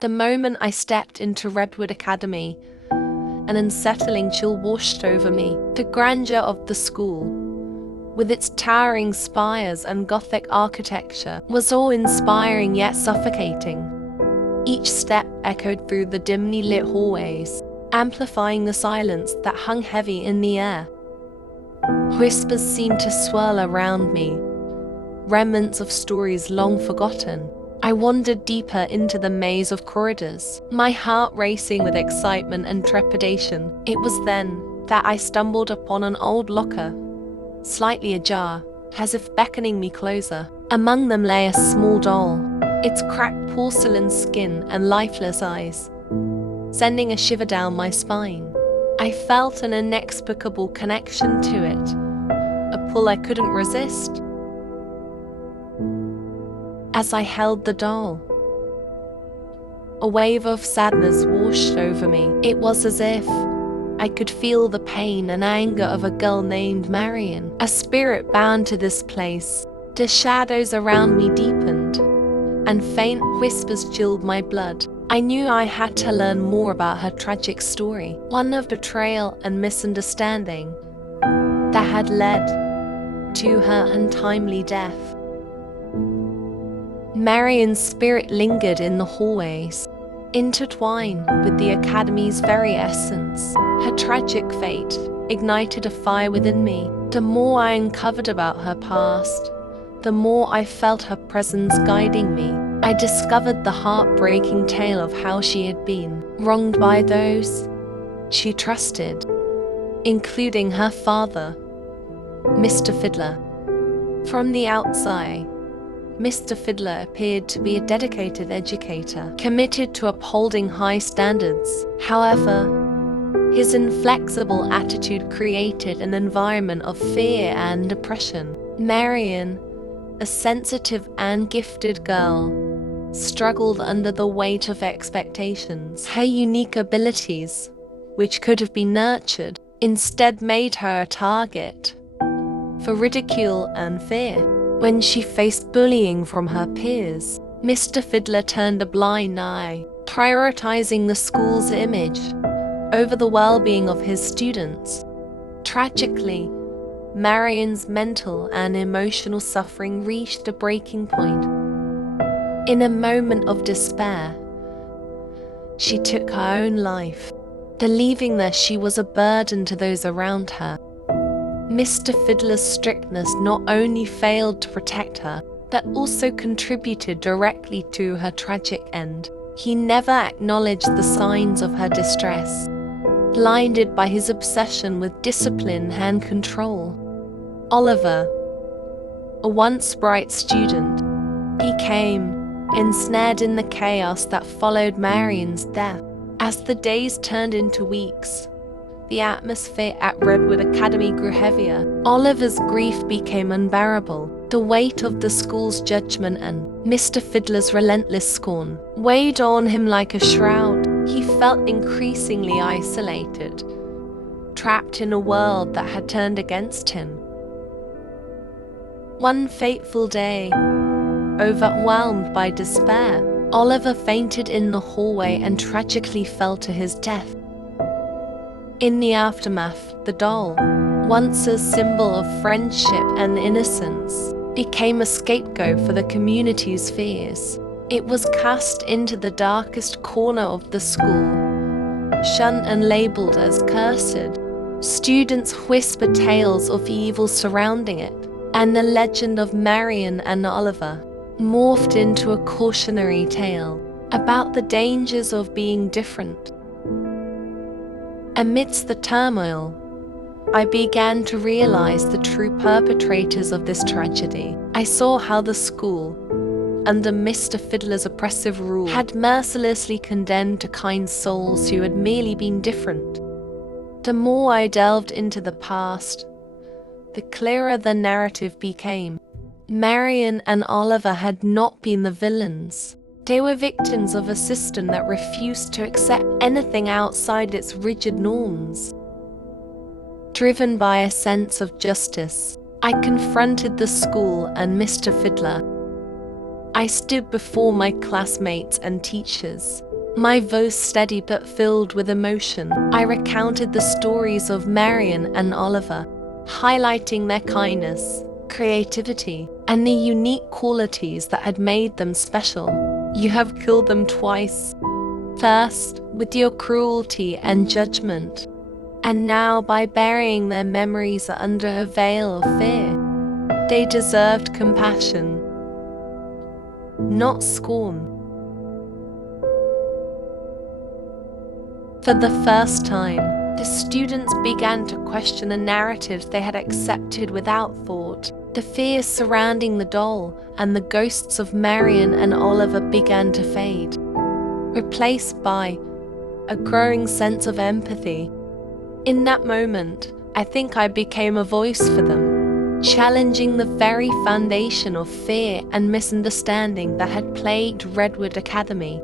The moment I stepped into Redwood Academy, an unsettling chill washed over me. The grandeur of the school, with its towering spires and Gothic architecture, was awe-inspiring yet suffocating. Each step echoed through the dimly lit hallways, amplifying the silence that hung heavy in the air. Whispers seemed to swirl around me, remnants of stories long forgotten. I wandered deeper into the maze of corridors, my heart racing with excitement and trepidation. It was then that I stumbled upon an old locker, slightly ajar, as if beckoning me closer. Among them lay a small doll, its cracked porcelain skin and lifeless eyes, sending a shiver down my spine. I felt an inexplicable connection to it, a pull I couldn't resist. As I held the doll, a wave of sadness washed over me. It was as if I could feel the pain and anger of a girl named Marion, a spirit bound to this place. The shadows around me deepened, and faint whispers chilled my blood. I knew I had to learn more about her tragic story, one of betrayal and misunderstanding that had led to her untimely death. Marion's spirit lingered in the hallways, intertwined with the Academy's very essence. Her tragic fate ignited a fire within me. The more I uncovered about her past, the more I felt her presence guiding me. I discovered the heartbreaking tale of how she had been wronged by those she trusted, including her father, Mr. Fiddler. From the outside, Mr. Fiddler appeared to be a dedicated educator, committed to upholding high standards. However, his inflexible attitude created an environment of fear and oppression. Marion, a sensitive and gifted girl, struggled under the weight of expectations. Her unique abilities, which could have been nurtured, instead made her a target for ridicule and fear. When she faced bullying from her peers, Mr. Fiddler turned a blind eye, prioritizing the school's image over the well-being of his students. Tragically, Marion's mental and emotional suffering reached a breaking point. In a moment of despair, she took her own life, believing that she was a burden to those around her. Mr. Fiddler's strictness not only failed to protect her, but also contributed directly to her tragic end. He never acknowledged the signs of her distress, blinded by his obsession with discipline and control. Oliver, a once bright student, became ensnared in the chaos that followed Marion's death. As the days turned into weeks, the atmosphere at Redwood Academy grew heavier. Oliver's grief became unbearable. The weight of the school's judgment and Mr. Fiddler's relentless scorn weighed on him like a shroud. He felt increasingly isolated, trapped in a world that had turned against him. One fateful day, overwhelmed by despair, Oliver fainted in the hallway and tragically fell to his death. In the aftermath, the doll, once a symbol of friendship and innocence, became a scapegoat for the community's fears. It was cast into the darkest corner of the school, shunned and labeled as cursed. Students whispered tales of evil surrounding it, and the legend of Marion and Oliver morphed into a cautionary tale about the dangers of being different. Amidst the turmoil, I began to realize the true perpetrators of this tragedy. I saw how the school, under Mr. Fiddler's oppressive rule, had mercilessly condemned to kind souls who had merely been different. The more I delved into the past, the clearer the narrative became. Marion and Oliver had not been the villains. They were victims of a system that refused to accept anything outside its rigid norms. Driven by a sense of justice, I confronted the school and Mr. Fiddler. I stood before my classmates and teachers, My voice steady but filled with emotion, I recounted the stories of Marion and Oliver, highlighting their kindness, creativity, and the unique qualities that had made them special. You have killed them twice. First, with your cruelty and judgment, and now by burying their memories under a veil of fear. They deserved compassion, not scorn. For the first time, the students began to question the narratives they had accepted without thought. The fears surrounding the doll and the ghosts of Marion and Oliver began to fade, replaced by a growing sense of empathy. In that moment, I think I became a voice for them, challenging the very foundation of fear and misunderstanding that had plagued Redwood Academy.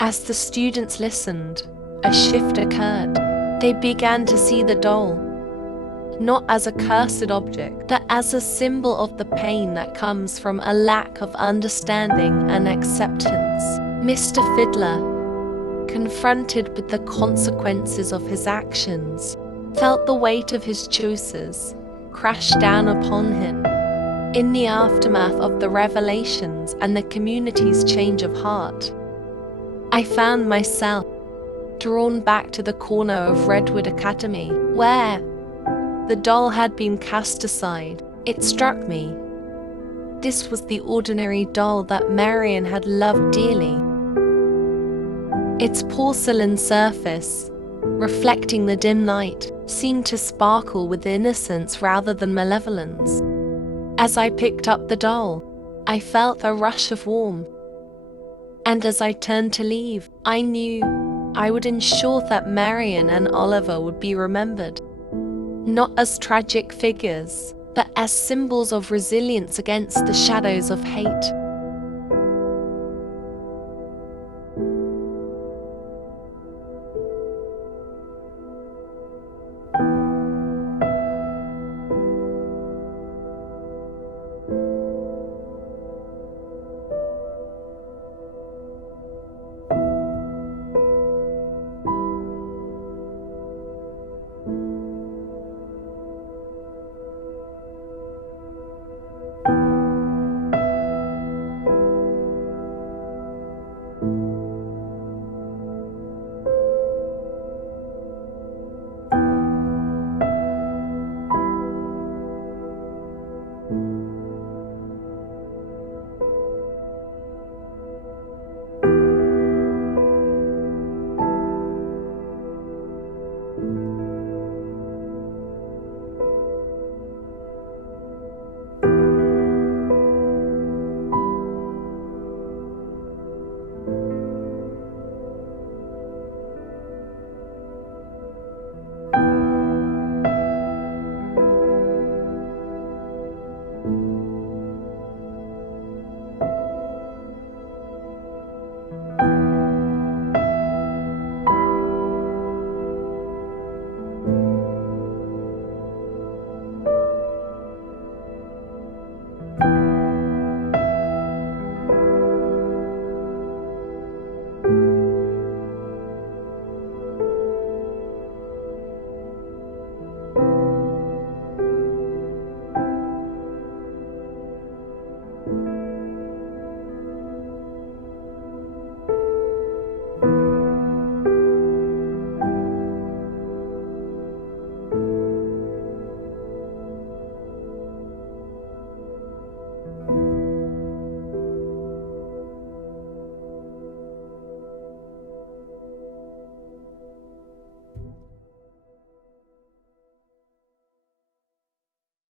As the students listened, a shift occurred. They began to see the doll, not as a cursed object, but as a symbol of the pain that comes from a lack of understanding and acceptance. Mr. Fiddler, confronted with the consequences of his actions, felt the weight of his choices crash down upon him. In the aftermath of the revelations and the community's change of heart, I found myself drawn back to the corner of Redwood Academy, where the doll had been cast aside. It struck me. This was the ordinary doll that Marion had loved dearly. Its porcelain surface, reflecting the dim light, seemed to sparkle with innocence rather than malevolence. As I picked up the doll, I felt a rush of warmth. And as I turned to leave, I knew I would ensure that Marion and Oliver would be remembered, not as tragic figures, but as symbols of resilience against the shadows of hate.